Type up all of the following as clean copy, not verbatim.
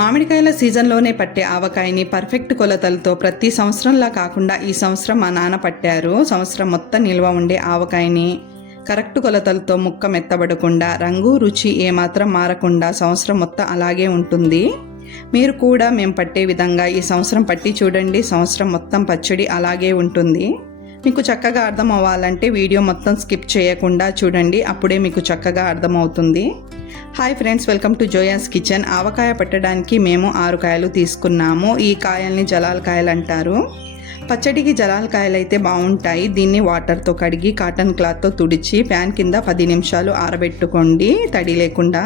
మామిడికాయల సీజన్లోనే పట్టే ఆవకాయని పర్ఫెక్ట్ కొలతలతో ప్రతి సంవత్సరంలా కాకుండా ఈ సంవత్సరం మా నాన్న పట్టారు. సంవత్సరం మొత్తం నిల్వ ఉండే ఆవకాయని కరెక్ట్ కొలతలతో ముక్క మెత్తబడకుండా, రంగు రుచి ఏమాత్రం మారకుండా సంవత్సరం మొత్తం అలాగే ఉంటుంది. మీరు కూడా మేము పట్టే విధంగా ఈ సంవత్సరం పట్టి చూడండి. సంవత్సరం మొత్తం పచ్చడి అలాగే ఉంటుంది. మీకు చక్కగా అర్థం అవ్వాలంటే వీడియో మొత్తం స్కిప్ చేయకుండా చూడండి, అప్పుడే మీకు చక్కగా అర్థమవుతుంది. Hi friends, welcome to Zoya's kitchen. ఆవకాయ పట్టడానికి మేము 6 కాయలు తీసుకున్నాము. ఈ కాయల్ని జలాల్ కాయలు అంటారు. పచ్చడికి జలాల్ కాయలు అయితే బాగుంటాయి. దీన్ని వాటర్తో కడిగి కాటన్ క్లాత్తో తుడిచి ప్యాన్ కింద 10 నిమిషాలు ఆరబెట్టుకోండి, తడి లేకుండా.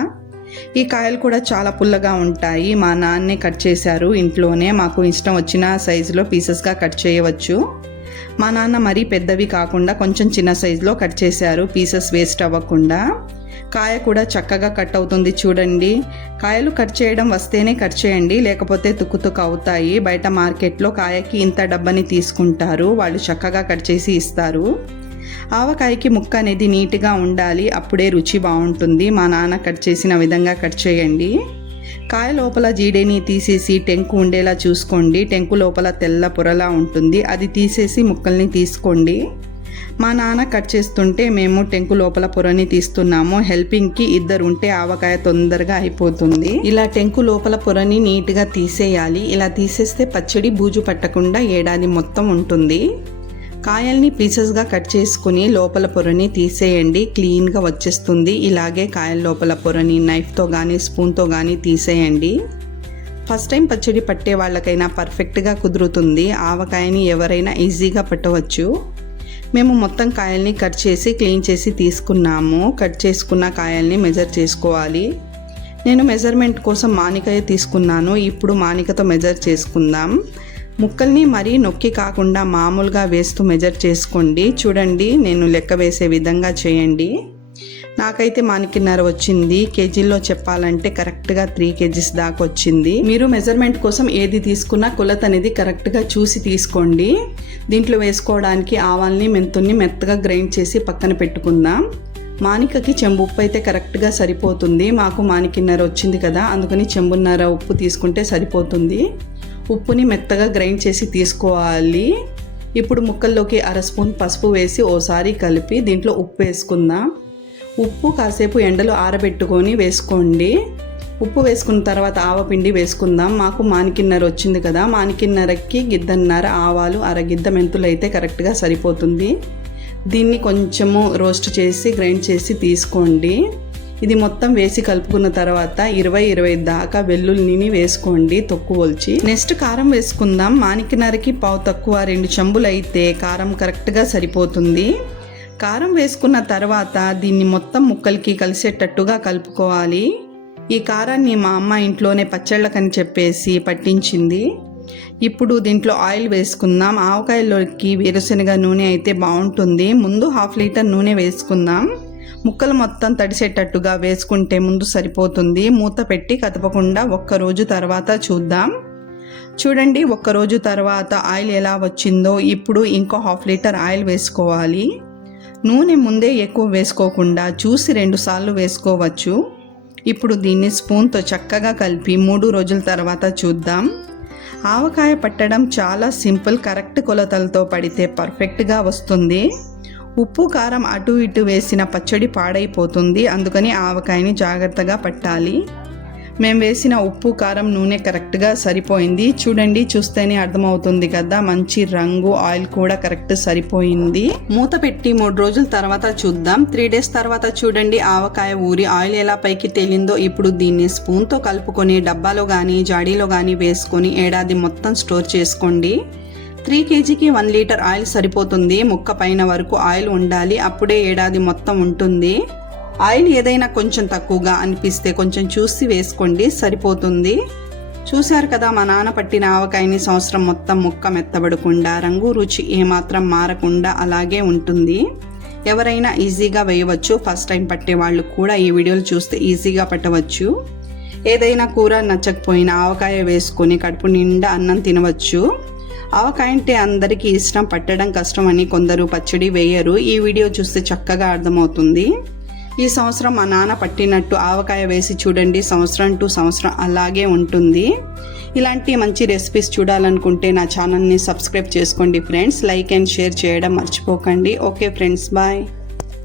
ఈ కాయలు కూడా చాలా పుల్లగా ఉంటాయి. మా నాన్నే కట్ చేశారు ఇంట్లోనే. మాకు ఇష్టం వచ్చిన సైజులో పీసెస్గా కట్ చేయవచ్చు. మా నాన్న మరీ పెద్దవి కాకుండా కొంచెం చిన్న సైజులో కట్ చేశారు, పీసెస్ వేస్ట్ అవ్వకుండా. కాయ కూడా చక్కగా కట్ అవుతుంది చూడండి. కాయలు కట్ చేయడం వస్తేనే కట్ చేయండి, లేకపోతే తుక్కు అవుతాయి. బయట మార్కెట్లో కాయకి ఇంత డబ్బని తీసుకుంటారు, వాళ్ళు చక్కగా కట్ చేసి ఇస్తారు. ఆవకాయకి ముక్క అనేది నీట్గా ఉండాలి, అప్పుడే రుచి బాగుంటుంది. మా నాన్న కట్ చేసిన విధంగా కట్ చేయండి. కాయ లోపల జీడేని తీసేసి టెంకు ఉండేలా చూసుకోండి. టెంకు లోపల తెల్ల పొరలా ఉంటుంది, అది తీసేసి ముక్కల్ని తీసుకోండి. మా నాన్న కట్ చేస్తుంటే మేము టెంకు లోపల పొరని తీస్తున్నాము. హెల్పింగ్కి 2 ఉంటే ఆవకాయ తొందరగా అయిపోతుంది. ఇలా టెంకు లోపల పొరని నీట్గా తీసేయాలి. ఇలా తీసేస్తే పచ్చడి బూజు పట్టకుండా ఏడాది మొత్తం ఉంటుంది. కాయల్ని పీసెస్గా కట్ చేసుకుని లోపల పొరని తీసేయండి, క్లీన్గా వచ్చేస్తుంది. ఇలాగే కాయల లోపల పొరని నైఫ్తో కానీ స్పూన్తో కానీ తీసేయండి. ఫస్ట్ టైం పచ్చడి పట్టే వాళ్ళకైనా పర్ఫెక్ట్గా కుదురుతుంది. ఆవకాయని ఎవరైనా ఈజీగా పట్టవచ్చు. మేము మొత్తం కాయల్ని కట్ చేసి క్లీన్ చేసి తీసుకున్నాము. కట్ చేసుకున్న కాయల్ని మెజర్ చేసుకోవాలి. నేను మెజర్మెంట్ కోసం మానికాయ తీసుకున్నాను. ఇప్పుడు మానికతో మెజర్ చేసుకుందాం. ముక్కల్ని మరీ నొక్కి కాకుండా మామూలుగా వేస్తూ మెజర్ చేసుకోండి. చూడండి, నేను లెక్క వేసే విధంగా చేయండి. నాకైతే మానికిన్నర వచ్చింది. కేజీల్లో చెప్పాలంటే కరెక్ట్గా 3 kgs దాకా వచ్చింది. మీరు మెజర్మెంట్ కోసం ఏది తీసుకున్నా కొలత అనేది కరెక్ట్గా చూసి తీసుకోండి. దీంట్లో వేసుకోవడానికి ఆవాల్ని మెంతుల్ని మెత్తగా గ్రైండ్ చేసి పక్కన పెట్టుకుందాం. మానికకి చెంబు ఉప్పు అయితే కరెక్ట్గా సరిపోతుంది. మాకు మానికిన్నర వచ్చింది కదా, అందుకని చెంబున్నర ఉప్పు తీసుకుంటే సరిపోతుంది. ఉప్పుని మెత్తగా గ్రైండ్ చేసి తీసుకోవాలి. ఇప్పుడు ముక్కల్లోకి 1/2 స్పూన్ పసుపు వేసి ఓసారి కలిపి దీంట్లో ఉప్పు వేసుకుందాం. ఉప్పు కాసేపు ఎండలో ఆరబెట్టుకొని వేసుకోండి. ఉప్పు వేసుకున్న తర్వాత ఆవపిండి వేసుకుందాం. మాకు మానికిన్నర వచ్చింది కదా, మానికిన్నరకి గిద్దన్నర ఆవాలు, 1/2 గిద్ద మెంతులు అయితే కరెక్ట్గా సరిపోతుంది. దీన్ని కొంచెము రోస్ట్ చేసి గ్రైండ్ చేసి తీసుకోండి. ఇది మొత్తం వేసి కలుపుకున్న తర్వాత 20-25 దాకా వెల్లుల్లిని వేసుకోండి, తొక్కు ఒలిచి. నెక్స్ట్ కారం వేసుకుందాం. మానికిన్నరకి పావు తక్కువ 2 చెంబులు అయితే కారం కరెక్ట్గా సరిపోతుంది. కారం వేసుకున్న తర్వాత దీన్ని మొత్తం ముక్కలకి కలిసేటట్టుగా కలుపుకోవాలి. ఈ కారాన్ని మా అమ్మ ఇంట్లోనే పచ్చళ్ళకని చెప్పేసి పట్టించింది. ఇప్పుడు దీంట్లో ఆయిల్ వేసుకుందాం. ఆవకాయలోకి వేరుశనగ నూనె అయితే బాగుంటుంది. ముందు 1/2 లీటర్ నూనె వేసుకుందాం. ముక్కలు మొత్తం తడిసేటట్టుగా వేసుకుంటే ముందు సరిపోతుంది. మూత పెట్టి కదపకుండా 1 రోజు తర్వాత చూద్దాం. చూడండి, 1 రోజు తర్వాత ఆయిల్ ఎలా వచ్చిందో. ఇప్పుడు ఇంకో 1/2 లీటర్ ఆయిల్ వేసుకోవాలి. నూనె ముందే ఎక్కువ వేసుకోకుండా చూసి 2 సార్లు వేసుకోవచ్చు. ఇప్పుడు దీన్ని స్పూన్తో చక్కగా కలిపి 3 రోజుల తర్వాత చూద్దాం. ఆవకాయ పట్టడం చాలా సింపుల్. కరెక్ట్ కొలతలతో పడితే పర్ఫెక్ట్గా వస్తుంది. ఉప్పు కారం అటు ఇటు వేసిన పచ్చడి పాడైపోతుంది, అందుకని ఆవకాయని జాగ్రత్తగా పట్టాలి. మేము వేసిన ఉప్పు కారం నూనె కరెక్ట్గా సరిపోయింది. చూడండి, చూస్తేనే అర్థమవుతుంది కదా, మంచి రంగు, ఆయిల్ కూడా కరెక్ట్ సరిపోయింది. మూత పెట్టి 3 రోజుల తర్వాత చూద్దాం. 3 డేస్ తర్వాత చూడండి, ఆవకాయ ఊరి ఆయిల్ ఎలా పైకి తేలిందో. ఇప్పుడు దీన్ని స్పూన్తో కలుపుకొని డబ్బాలో కానీ జాడీలో కానీ వేసుకొని ఏడాది మొత్తం స్టోర్ చేసుకోండి. 3 kgకి 1 లీటర్ ఆయిల్ సరిపోతుంది. ముక్క పైన వరకు ఆయిల్ ఉండాలి, అప్పుడే ఏడాది మొత్తం ఉంటుంది. ఆయిల్ ఏదైనా కొంచెం తక్కువగా అనిపిస్తే కొంచెం చూసి వేసుకోండి, సరిపోతుంది. చూశారు కదా, మా నాన్న పట్టిన ఆవకాయని సంవత్సరం మొత్తం ముక్క మెత్తబడకుండా, రంగు రుచి ఏమాత్రం మారకుండా అలాగే ఉంటుంది. ఎవరైనా ఈజీగా వేయవచ్చు. ఫస్ట్ టైం పట్టే వాళ్ళు కూడా ఈ వీడియోలు చూస్తే ఈజీగా పట్టవచ్చు. ఏదైనా కూర నచ్చకపోయినా ఆవకాయ వేసుకొని కడుపు నిండా అన్నం తినవచ్చు. ఆవకాయ అంటే అందరికీ ఇష్టం, పట్టడం కష్టం అని కొందరు పచ్చడి వేయరు. ఈ వీడియో చూస్తే చక్కగా అర్థమవుతుంది. ఈ సంవత్సరం మా నాన్న పట్టినట్టు ఆవకాయ వేసి చూడండి, సంవత్సరం టు సంవత్సరం అలాగే ఉంటుంది. ఇలాంటి మంచి రెసిపీస్ చూడాలనుకుంటే నా ఛానల్ని సబ్స్క్రైబ్ చేసుకోండి ఫ్రెండ్స్. లైక్ అండ్ షేర్ చేయడం మర్చిపోకండి. Okay friends, bye.